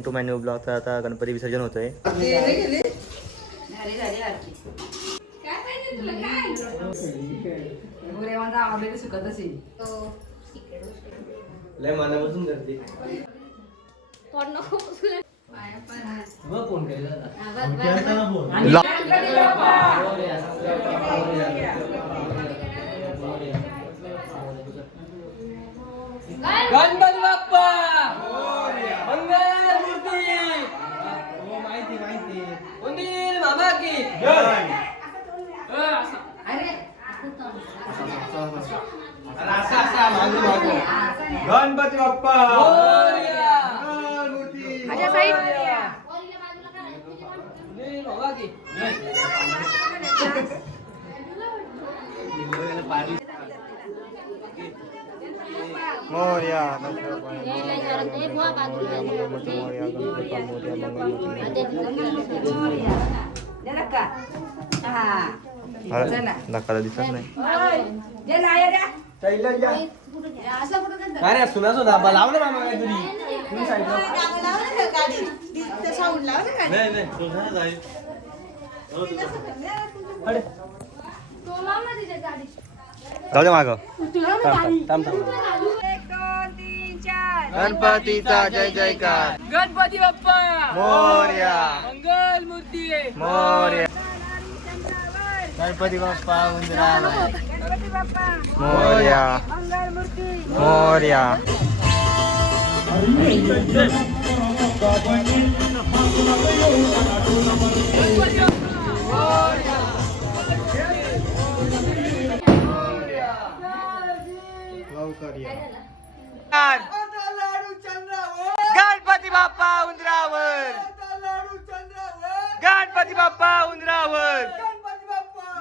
Welcome to my new blog तर आता गणपती विसर्जन होतोय. लय मनापासून करते. Ganpati Bappa! lagi. Jai. Ayo. Rasa rasa lagu lagu. Ganpati Bappa. Moria. Aja Said. Ini lo lagi. Moria. मामा की मोर्या नकाला दिसत नाही. अरे सुना सुना बा लाव ना मामा तुम्ही सांगितलं नाही नाही. सुना जाईल जाऊ दे माग. थांब थांब गणपतीचा जय जयकार. गणपती बाप्पा! मोर्या. मंगल मूर्ती मोर्या. गणपती बाप्पा उंदरावर मोर्या. मोर्या. गणपती बाप्पा उंदरावर. गणपती बाप्पा उंदरावर.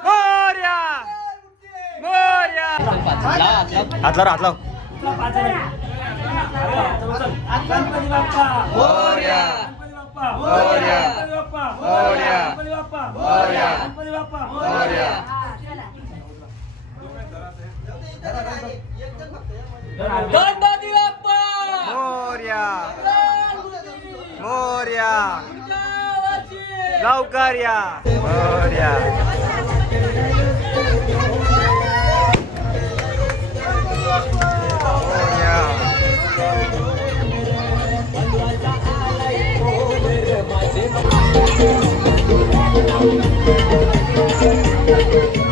मोर्या. मोर्या. हात लाव हात लाव. मोर्या. मोर्या. मोर्या. मोर्या. मोर्या. गणपती बाप्पा मोर्या मोर्या पुढच्या वर्षी लवकर या. मोर्या मोर्या गणपती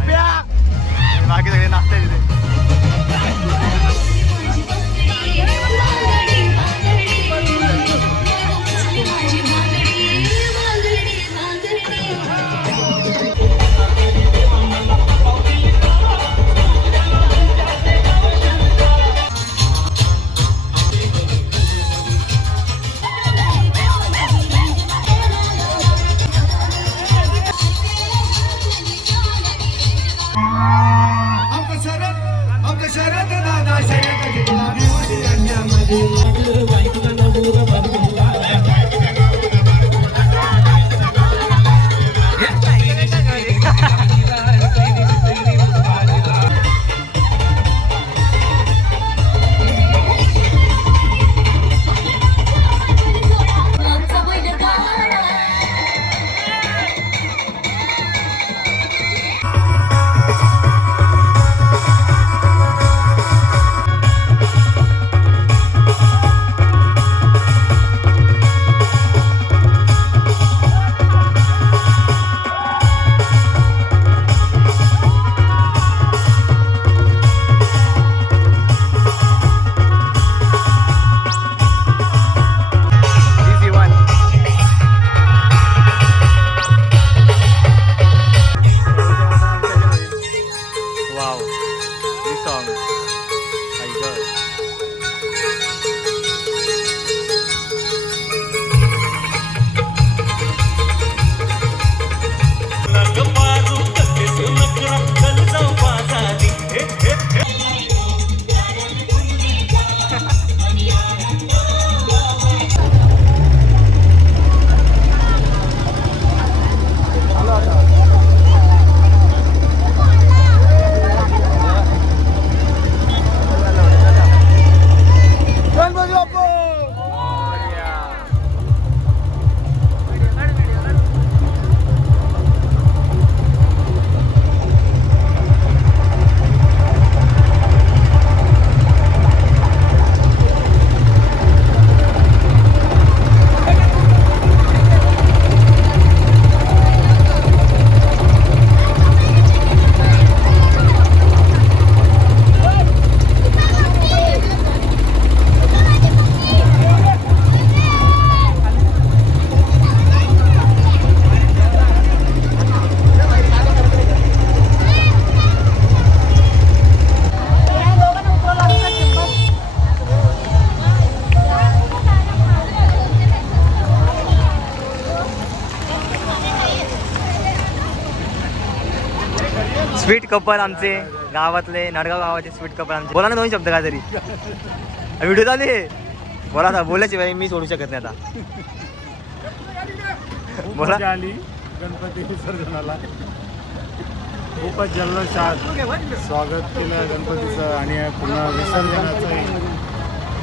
રૂપિયા शरद दादा कपल आमचे गावातले नडगाव गावाचे स्वीट कपल आमचे. बोला ना दोन शब्द काय तरी व्हिडिओ चालू आहे. बोला ना बोलायची बाई मी सोडू शकत नाही आता. बोला. आली गणपती विसर्जनाला. खूपच जल्लोषात स्वागत केलं गणपतीचं आणि पुन्हा विसर्जनाचं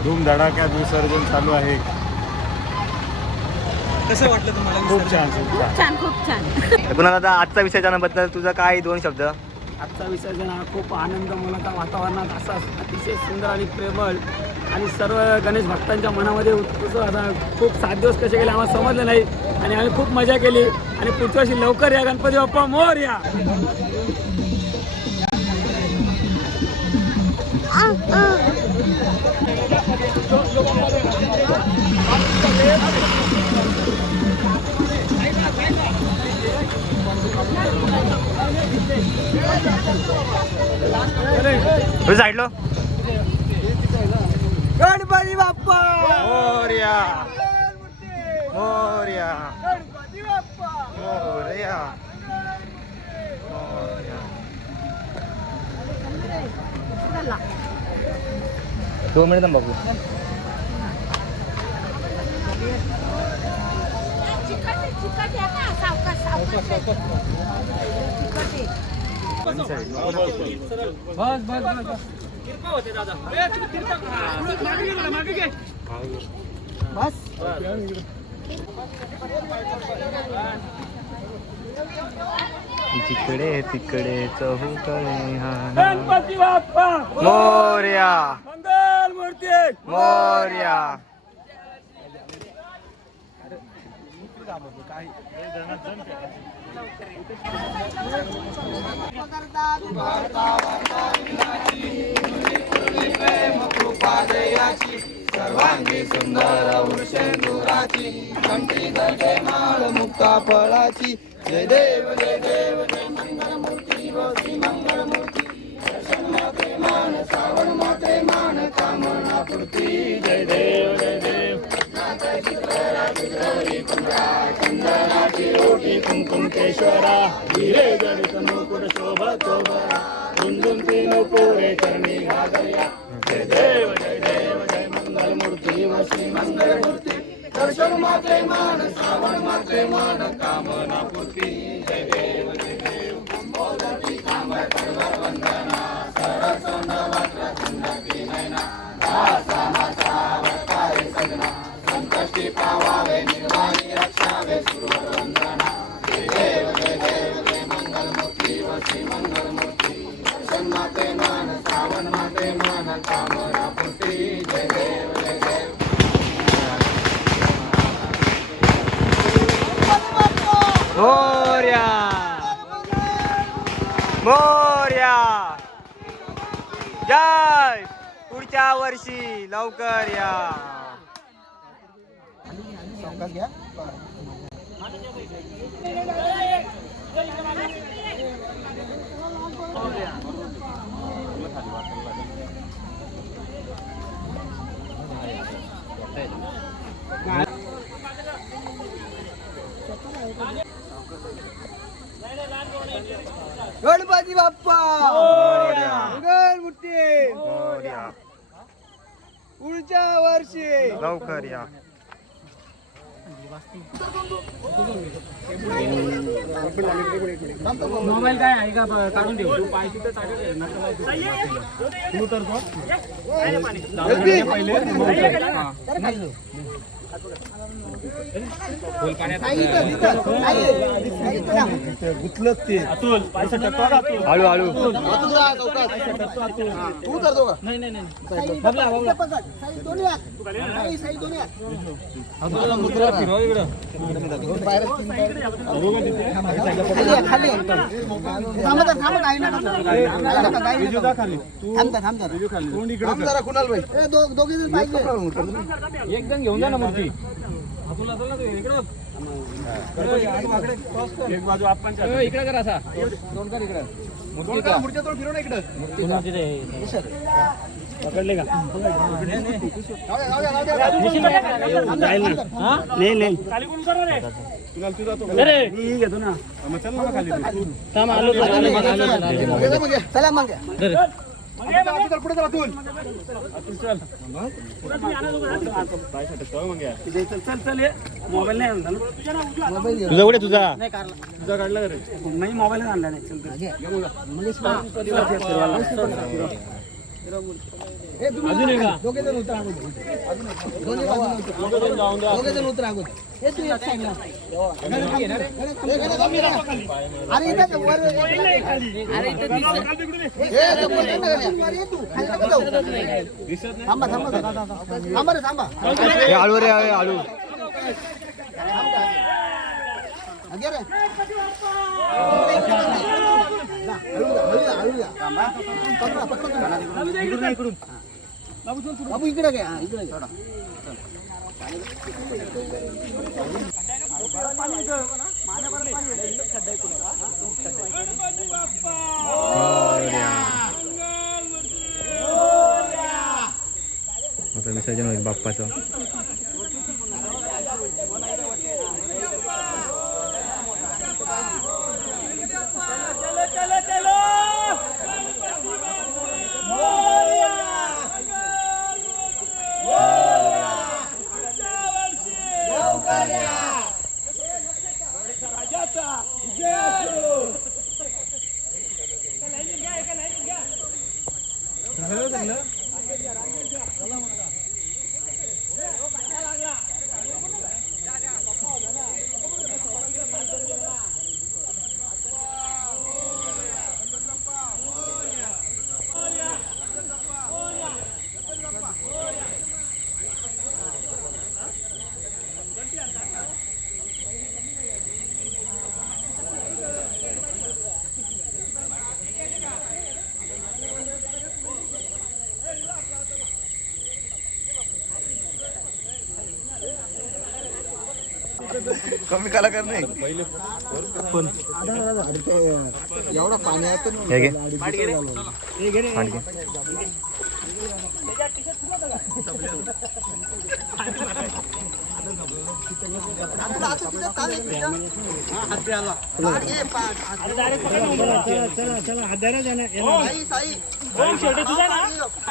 धूमधडाक्यात विसर्जन चालू आहे. कसं वाटलं तुम्हाला खूप छान खूप छान. खूप छान कुणाला आता आजचा विसर्जनाबद्दल तुझा काय दोन शब्द? आजचा विसर्जन हा खूप आनंद मुलाचा वातावरणात असा अतिशय सुंदर आणि प्रेमळ आणि सर्व गणेश भक्तांच्या मनामध्ये उत्कृष्ट असा खूप सात दिवस कसे गेले आम्हाला समजलं नाही. आणि आम्ही खूप मजा केली. आणि पुढच्या वर्षी लवकर या गणपती बाप्पा मोर या. तुझं साईडलो गणपती बाप्पा मोर्या मोर्या गणपती बाप्पा मोर्या मोरया. दोन मिनिट बघू बस बस बस बस तिकडे चहूकडे हा. गणपती बाप्पा! मोर्या! मंगल मूर्ती! मोर्या! घाबरतो काही. सर्वांगी सुंदर वृषेंदुराची घंटी गजे माळ मुक्ता फळाची जय देव जय देव जय मंगलमूर्ती. व श्री मंगलमूर्ती दर्शन प्रेमान श्रावण माते मान कामना पूर्ती जय देव जय देव. ओटी कुंकुम केशवरा हिरे जडित मुकुट शोभा तीन पोरे चरणी जय देव जय देव जय मंगल मूर्ती मंगल मूर्ती दर्शन मात्रे मान श्रावण मात्रे मान कामना पूर्ती जय देव जय देव कांबर वंदना सरसोंड दासा संकष्टी पावावे निर्वाणी रक्षावे सुरवर वंदना जय देव देव दर्शन माते मान श्रावण माते मान कामना जय देव जय देव मोर्या मोर्या जय पुढच्या वर्षी लवकर या. सावकाश घ्या. गणपती बाप्पा! मूर्ती पुढच्या वर्षी! लवकर या. मोबाईल काय आहे का? काढून. तू तर पहिले. हा. गुतलंच ते? हळू हळू तू करतो का नाही नाही इकडं जरा कुणाल भाई दोघे जण पाहिजे एक जण घेऊन जा ना मूर्ती ना तू इकडं एक बाजू आपण इकडे कर असा दोन कर इकडे मूर्ती का पुढच्या तोड फिरव ना इकडं कुणाची रे पकडले का जाईल ना हा नाही नाही खाली कोण करणार रे तुला तू जातो अरे मी घेतो ना मग चल मग. पुढे चला तू चल चल. चल चल ये. मोबाईल नाही आणला? तुझा कुठे तुझा. नाही काढला तुझा नाही मोबाईल नाही आणला नाही चल थांबा रे थांबा. हळू रे हळू अगे रे. बाबू इकडे हा, इकडे आता विसर्जन होईल बाप्पाचं. कमी कलाकार नाही एवढा पाण्यात हे घे. मांडगे. चला चला चला हात शेवटी तुझा ना.